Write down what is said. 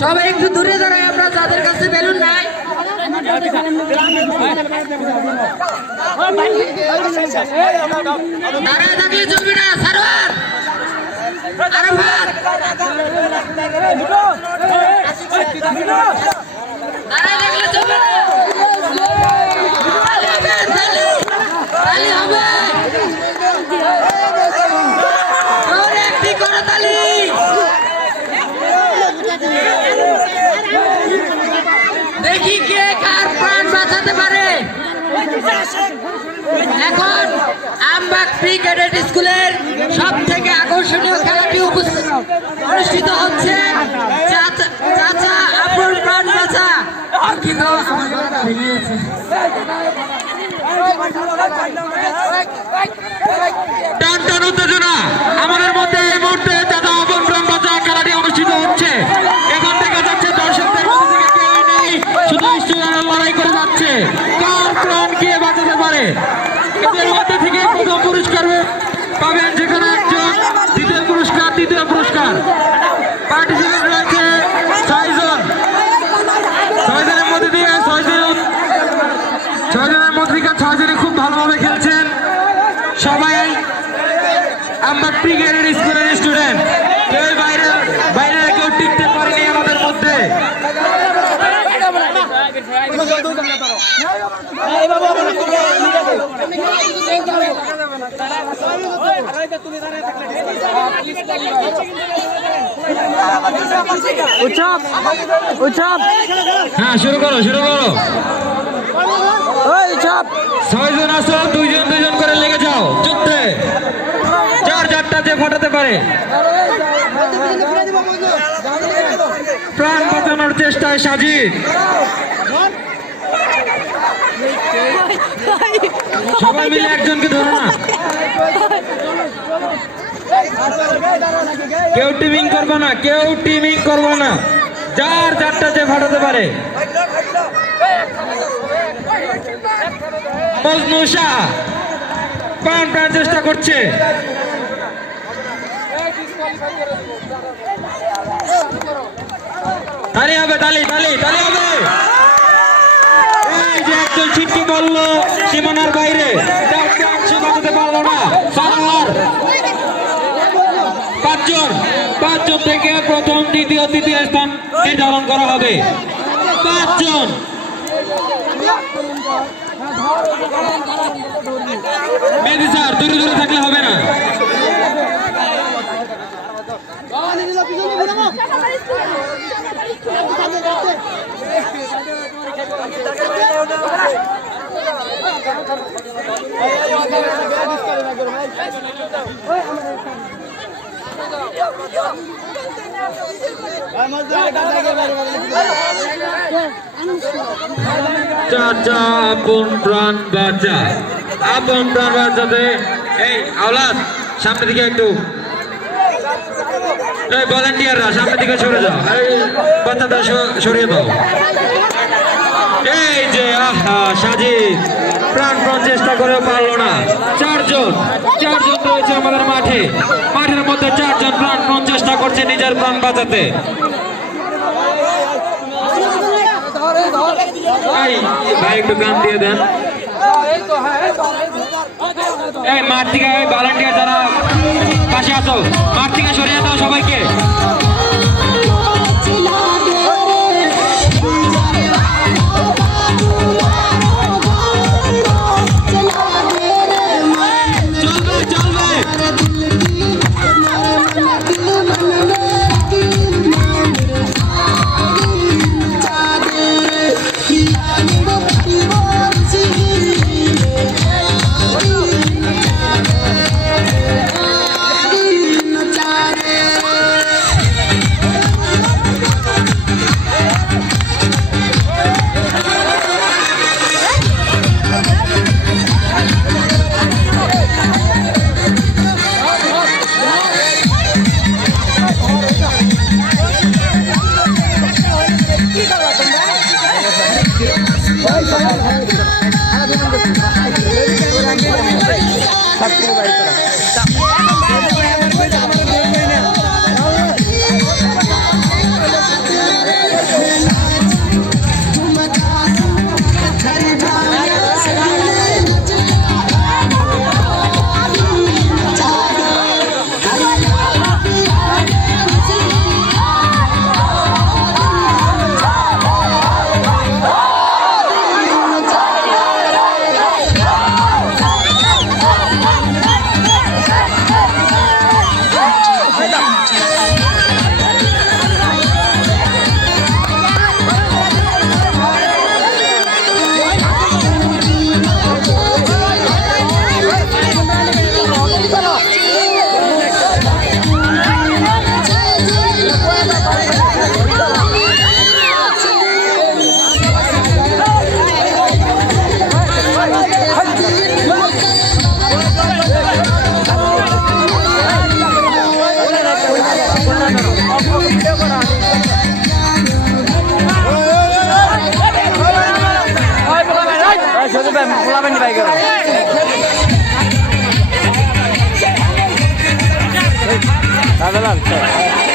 সবাই একটু দূরে দাঁড়ায়, আমরা যাদের কাছে বেলুন নাই দাঁড়ায় থাকলে চলবে না। সারোয়ার আরাফাত দাঁড়ায় থাকলে চলবে না। তালি হবে, একটি করে তালি। দেখি কে কার প্রাণ বাঁচাতে পারে। এখন আমবাগ প্রি ক্যাডেট স্কুলের সব থেকে আকর্ষণীয় খেলাটি অনুষ্ঠিত হচ্ছে। চাচা আপনার প্রাণ বাঁচা। কিন্তু আমার গলাটা ভেঙে গেছে। টান টান উত্তেজনা আমাদের মধ্যে এই মুহূর্তে চাচা আপন প্রাণ বাঁচা খেলাটি অনুষ্ঠিত হচ্ছে। এখন দেখা যাচ্ছে দর্শকদের মধ্যে থেকে কেউ নেই, শুধু স্টুডেন্টরা লড়াই করে যাচ্ছে কার প্রাণ কে বাঁচাতে পারে। এদের মধ্যে থেকে প্রথম পুরস্কার পাবেন যেখানে একজন, দ্বিতীয় পুরস্কার, তৃতীয় পুরস্কার। পার্টিসিপেন্ট রয়েছে 6 জন। 6 জনের মধ্যে থেকে 6 জনের মধ্যে থেকে 6 জনই খুব ভালোভাবে খেলছেন। সবাই আমরা প্রি ক্যাডেট স্কুলের স্টুডেন্ট। কেউ বাইরে কেউ টিকতে পারেনি আমাদের মধ্যে। হ্যাঁ, শুরু করো। 6 জন আসো, 2 জন করে লেগে যাও যুদ্ধে। 4-4টা যে ফাটাতে পারে প্রাণ বাঁচানোর চেষ্টায় সাজিদ। সবাই মিলে একজনকে ধরো না, কেউ টিমিং করবো না, 4-4টা যে ফাটাতে পারে। মজনু শাহ প্রাণ চেষ্টা করছে। তালি হবে, তালি হবে। এই যে একজন ছিটকে বললো সীমানার বাইরে, সে বাঁচাতে পারলো না। সারোয়ার 5 জন থেকে প্রথম, দ্বিতীয়, তৃতীয় স্থান নির্ধারণ করা হবে। 5 জন। মেহেদী স্যার দূরে থাকলে হবে না। চাচা আপন প্রাণ বাঁচাতে। এই আওলাদ সামনে দিকে একটু, এই ভলান্টিয়াররা সামনে দিকে সরে যাও, এই বাচ্চাটা সরিয়ে দাও। এই যে সাজিদ প্রাণ চেষ্টা করেও পারলো না। 4 জন রয়েছে আমাদের মাঠের মধ্যে। 4 জন প্রাণ চেষ্টা করছে নিজের প্রাণ বাঁচাতে। ভাই একটু গান দিয়ে দেন। এই মাঠ থেকে ভলান্টিয়ার যারা পাশে আছো, মাঠ থেকে সরিয়ে দাও সবাইকে। খেলার